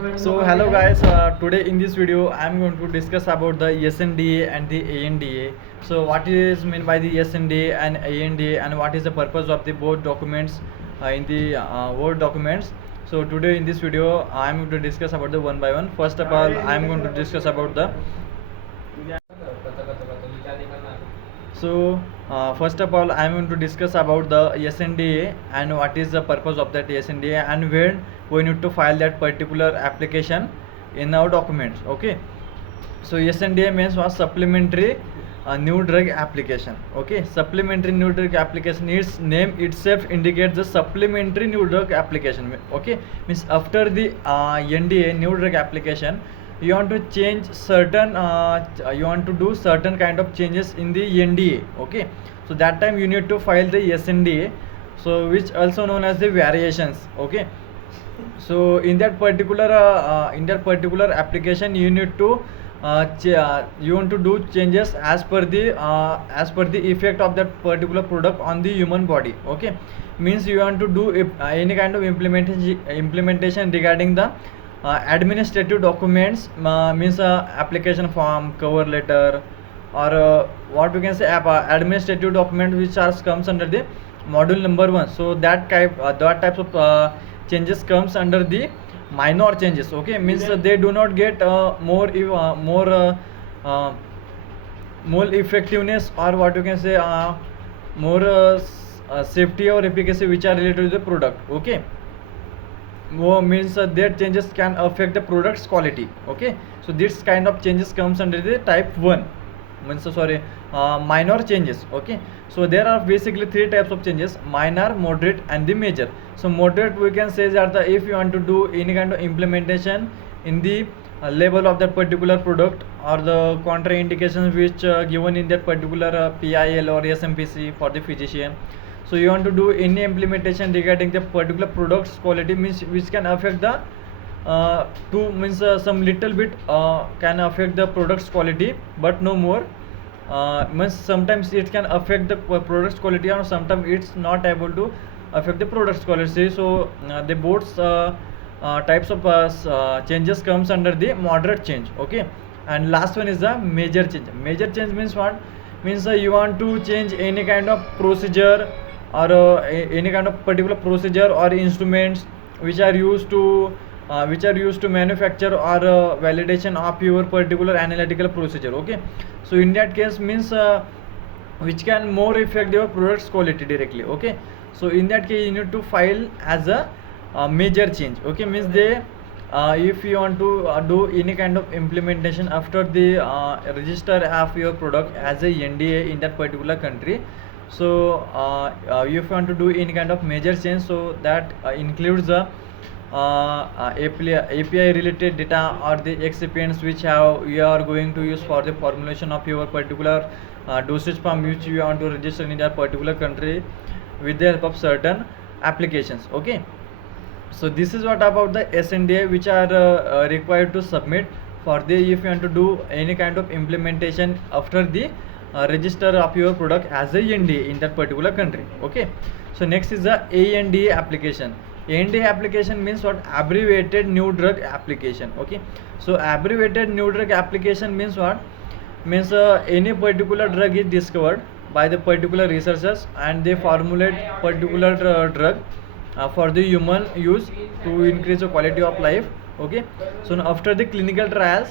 So hello guys, today in this video I am going to discuss about the SNDA and the ANDA. So what is meant by the SNDA and ANDA, and what is the purpose of the both documents in the Word documents. So today in this video I am going to discuss about the one by one. First of all, I am going to discuss about the first of all, I am going to discuss about the SNDA and what is the purpose of that SNDA and when we need to file that particular application in our documents. Okay, so SNDA means was supplementary new drug application. Okay, supplementary new drug application, its name itself indicates the supplementary new drug application. Okay, means after the NDA new drug application, you want to change certain you want to do certain kind of changes in the NDA. Okay, so that time you need to file the SNDA, so which also known as the variations. Okay, so in that particular application you need to you want to do changes as per the effect of that particular product on the human body. Okay, means you want to do any kind of implementation regarding the administrative documents, means application form, cover letter, or what we can say administrative document which are comes under the module number 1. So that types of changes comes under the minor changes. Okay, means they do not get more effectiveness, or what you can say more safety or efficacy which are related to the product. Okay, means their changes can affect the product's quality. Okay, so this kind of changes comes under the type 1, means minor changes. Okay, so there are basically 3 types of changes: minor, moderate and the major. So moderate we can say that if you want to do any kind of implementation in the label of that particular product, or the contraindications which given in that particular PIL or SMPC for the physician. So you want to do any implementation regarding the particular product's quality, means which can affect the some little bit can affect the product's quality, but no more. Means sometimes it can affect the product's quality, or sometimes it's not able to affect the product's quality. So the both types of changes comes under the moderate change. Okay, and last one is the major change. Major change means what? Means you want to change any kind of procedure, or any kind of particular procedure or instruments which are used to manufacture or validation of your particular analytical procedure. Okay, so in that case means which can more affect your product's quality directly. Okay, so in that case you need to file as a major change. Okay, means they if you want to do any kind of implementation after the register of your product as a NDA in that particular country. So if you want to do any kind of major change, so that includes the API related data or the excipients which you are going to use for the formulation of your particular dosage form which you want to register in that particular country with the help of certain applications. Okay, so this is what about the SNDA which are required to submit for the if you want to do any kind of implementation after the register of your product as a NDA in that particular country. Okay, so next is the ANDA application. ANDA application means what? Abbreviated new drug application. Okay, so abbreviated new drug application means what? Means any particular drug is discovered by the particular researchers, and they formulate particular drug for the human use to increase the quality of life. Okay, so now after the clinical trials,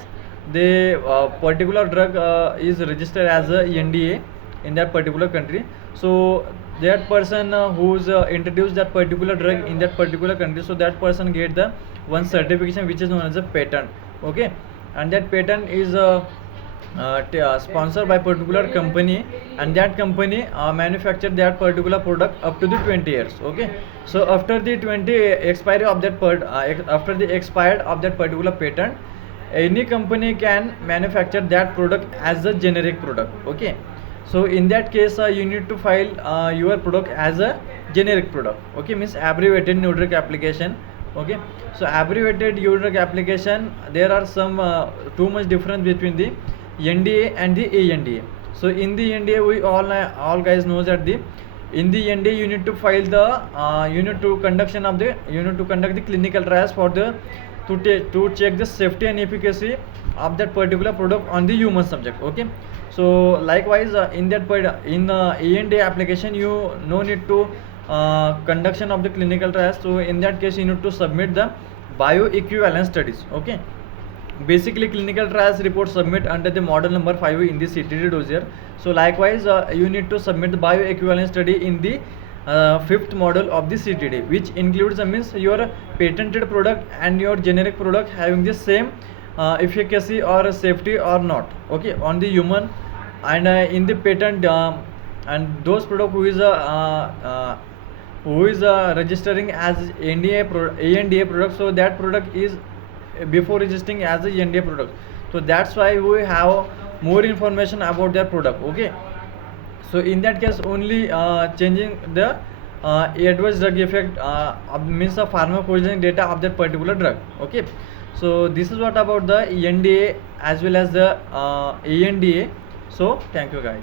the particular drug is registered as a NDA in that particular country. So that person who's introduced that particular drug in that particular country, so that person get the one certification which is known as a patent. Okay, and that patent is sponsored by particular company, and that company manufacture that particular product up to the 20 years. Okay, so after the 20 expiry of that after the expired of that particular patent, any company can manufacture that product as a generic product. Okay, so in that case you need to file your product as a generic product. Okay, means abbreviated new drug application. Okay, so abbreviated new drug application, there are some too much difference between the NDA and the ANDA. So in the NDA we all guys know that in the NDA you need to file the you need to conduct the clinical trials for the to check the safety and efficacy of that particular product on the human subject. Okay, so likewise in that ANDA application, you no need to conduction of the clinical trials. So in that case, you need to submit the bioequivalence studies. Okay, basically clinical trials report submit under the model number 5 in the CTD dossier. So likewise you need to submit the bioequivalence study in the fifth model of the CTD, which includes means your patented product and your generic product having the same efficacy or safety or not, okay, on the human. And in the patent and those product who is registering as ANDA product, so that product is before registering as a ANDA product. So that's why we have more information about their product. Okay, so in that case only changing the adverse drug effect means the pharmacogenic data of that particular drug. Okay, so this is what about the NDA as well as the ANDA. So thank you guys.